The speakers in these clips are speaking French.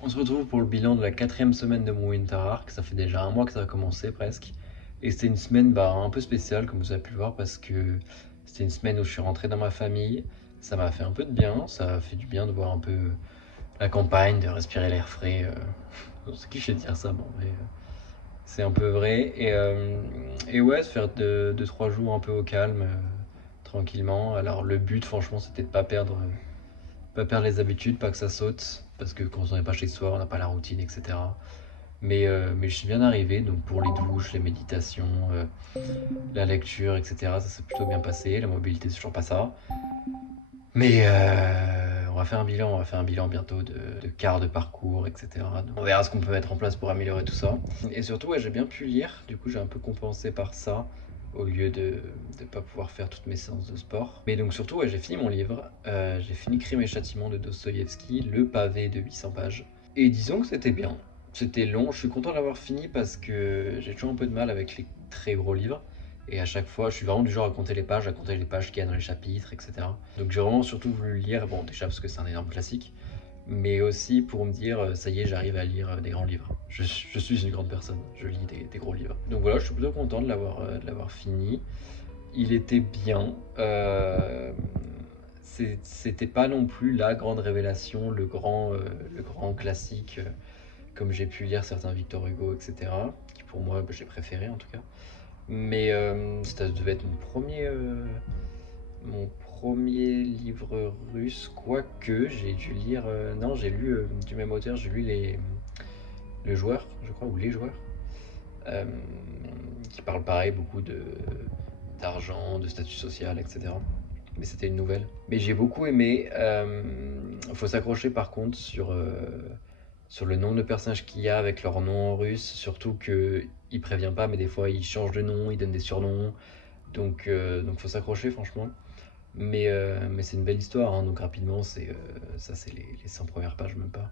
On se retrouve pour le bilan de la quatrième semaine de mon Winter Arc. Ça fait déjà un mois que ça a commencé presque. Et c'était une semaine un peu spéciale, comme vous avez pu le voir, parce que c'était une semaine où je suis rentré dans ma famille. Ça m'a fait un peu de bien. Ça a fait du bien de voir un peu la campagne, de respirer l'air frais. C'est cliché de dire ça, bon, mais c'est un peu vrai. Et ouais, se faire 2-3 jours un peu au calme, tranquillement. Alors le but, franchement, c'était de pas perdre les habitudes, pas que ça saute, parce que quand on n'est pas chez soi, on n'a pas la routine, etc. Mais je suis bien arrivé, donc pour les douches, les méditations, la lecture, etc., ça s'est plutôt bien passé. La mobilité, c'est toujours pas ça. Mais on va faire un bilan bientôt de quart de parcours, etc. Donc, on verra ce qu'on peut mettre en place pour améliorer tout ça. Et surtout, ouais, j'ai bien pu lire, du coup j'ai un peu compensé par ça, au lieu de ne pas pouvoir faire toutes mes séances de sport. Mais donc surtout, ouais, j'ai fini mon livre, j'ai fini Crime et Châtiment de Dostoïevski, le pavé de 800 pages. Et disons que c'était bien. C'était long, je suis content de l'avoir fini parce que j'ai toujours un peu de mal avec les très gros livres. Et à chaque fois, je suis vraiment du genre à compter les pages qu'il y a dans les chapitres, etc. Donc j'ai vraiment surtout voulu le lire, bon déjà parce que c'est un énorme classique, mais aussi pour me dire, ça y est, j'arrive à lire des grands livres. Je suis une grande personne, je lis des gros livres. Donc voilà, je suis plutôt content de l'avoir fini. Il était bien. C'était pas non plus la grande révélation, le grand classique, comme j'ai pu lire certains Victor Hugo, etc. Qui pour moi, j'ai préféré en tout cas. Mais ça devait être mon premier livre russe, quoique j'ai dû lire. Non, j'ai lu du même auteur, j'ai lu Le Joueur, je crois, ou Les Joueurs, euh, qui parle pareil beaucoup d'argent, de statut social, etc. Mais c'était une nouvelle. Mais j'ai beaucoup aimé. Il faut s'accrocher par contre sur le nombre de personnages qu'il y a avec leur nom en russe, surtout qu'il prévient pas, mais des fois il change de nom, il donne des surnoms. Donc faut s'accrocher franchement. Mais c'est une belle histoire, hein, donc rapidement, ça c'est les 100 premières pages, même pas.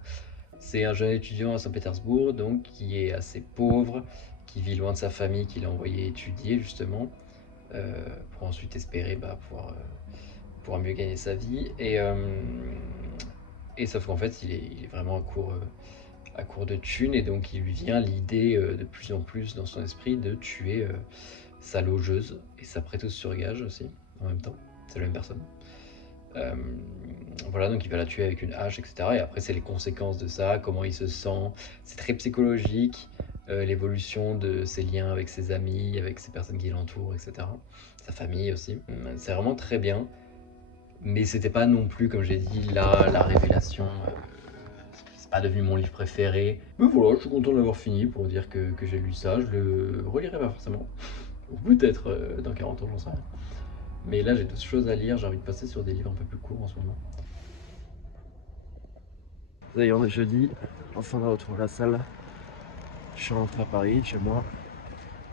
C'est un jeune étudiant à Saint-Pétersbourg, donc qui est assez pauvre, qui vit loin de sa famille, qui l'a envoyé étudier justement, pour ensuite espérer pouvoir mieux gagner sa vie. Et sauf qu'en fait, il est vraiment à court de thunes, et donc il lui vient l'idée de plus en plus dans son esprit de tuer sa logeuse et sa prêteuse sur gage aussi, en même temps. C'est la même personne. Euh, voilà, donc il va la tuer avec une hache, etc. Et après, c'est les conséquences de ça, comment il se sent. C'est très psychologique, l'évolution de ses liens avec ses amis, avec ses personnes qui l'entourent, etc. Sa famille aussi. C'est vraiment très bien. Mais c'était pas non plus, comme j'ai dit, la révélation. C'est pas devenu mon livre préféré. Mais voilà, je suis content de l'avoir fini pour dire que j'ai lu ça. Je le relirai pas forcément. Ou peut-être dans 40 ans, j'en sais rien. Mais là, j'ai d'autres choses à lire. J'ai envie de passer sur des livres un peu plus courts en ce moment. D'ailleurs, on est jeudi, enfin de retour à la salle. Je suis rentré à Paris, chez moi.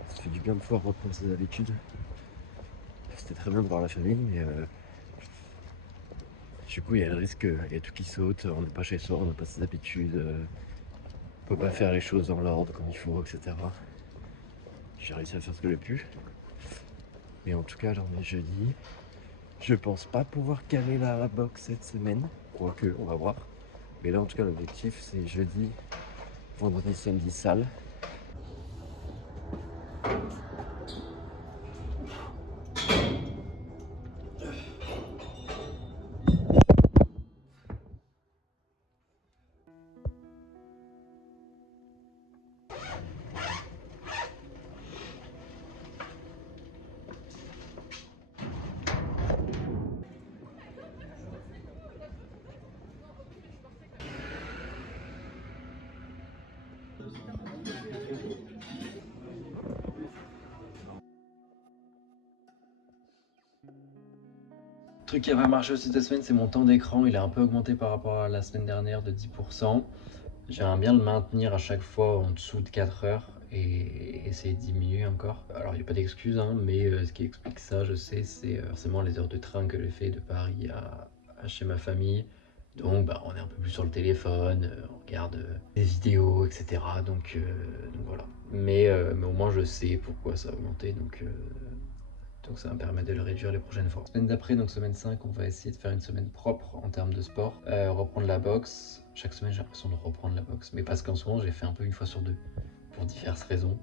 Ça fait du bien de pouvoir reprendre ses habitudes. C'était très bien de voir la famille, mais du coup, il y a le risque, il y a tout qui saute. On n'est pas chez soi, on n'a pas ses habitudes. On peut pas faire les choses dans l'ordre comme il faut, etc. J'ai réussi à faire ce que j'ai pu. Mais en tout cas, là, on est jeudi. Je pense pas pouvoir caler la boxe cette semaine. Quoique, on va voir. Mais là, en tout cas, l'objectif, c'est jeudi, vendredi, samedi, salle. Le truc qui a pas marché aussi cette semaine, c'est mon temps d'écran. Il a un peu augmenté par rapport à la semaine dernière de 10%. J'aimerais bien le maintenir à chaque fois en dessous de 4 heures et essayer de diminuer encore. Alors, il n'y a pas d'excuse, hein, mais ce qui explique ça, je sais, c'est forcément les heures de train que j'ai fait de Paris à chez ma famille. Donc, on est un peu plus sur le téléphone, on regarde des vidéos, etc. Donc voilà. Mais au moins, je sais pourquoi ça a augmenté. Donc Donc ça va me permettre de le réduire les prochaines fois. Semaine d'après, donc semaine 5, on va essayer de faire une semaine propre en termes de sport. Reprendre la boxe. Chaque semaine, j'ai l'impression de reprendre la boxe. Mais parce qu'en ce moment, j'ai fait un peu une fois sur deux. Pour diverses raisons.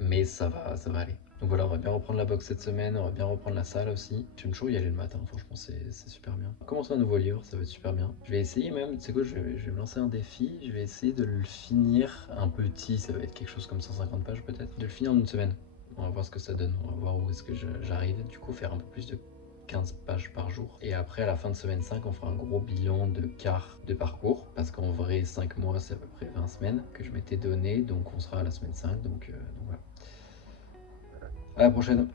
Mais ça va aller. Donc voilà, on va bien reprendre la boxe cette semaine, on va bien reprendre la salle aussi. J'aime toujours y aller le matin, franchement, c'est super bien. Commencer un nouveau livre, ça va être super bien. Je vais essayer même, tu sais quoi, je vais me lancer un défi. Je vais essayer de le finir un petit, ça va être quelque chose comme 150 pages peut-être, de le finir en une semaine. On va voir ce que ça donne, on va voir où est-ce que j'arrive. Du coup, faire un peu plus de 15 pages par jour. Et après, à la fin de semaine 5, on fera un gros bilan de quart de parcours. Parce qu'en vrai, 5 mois, c'est à peu près 20 semaines que je m'étais donné. Donc on sera à la semaine 5. Donc voilà. À la prochaine.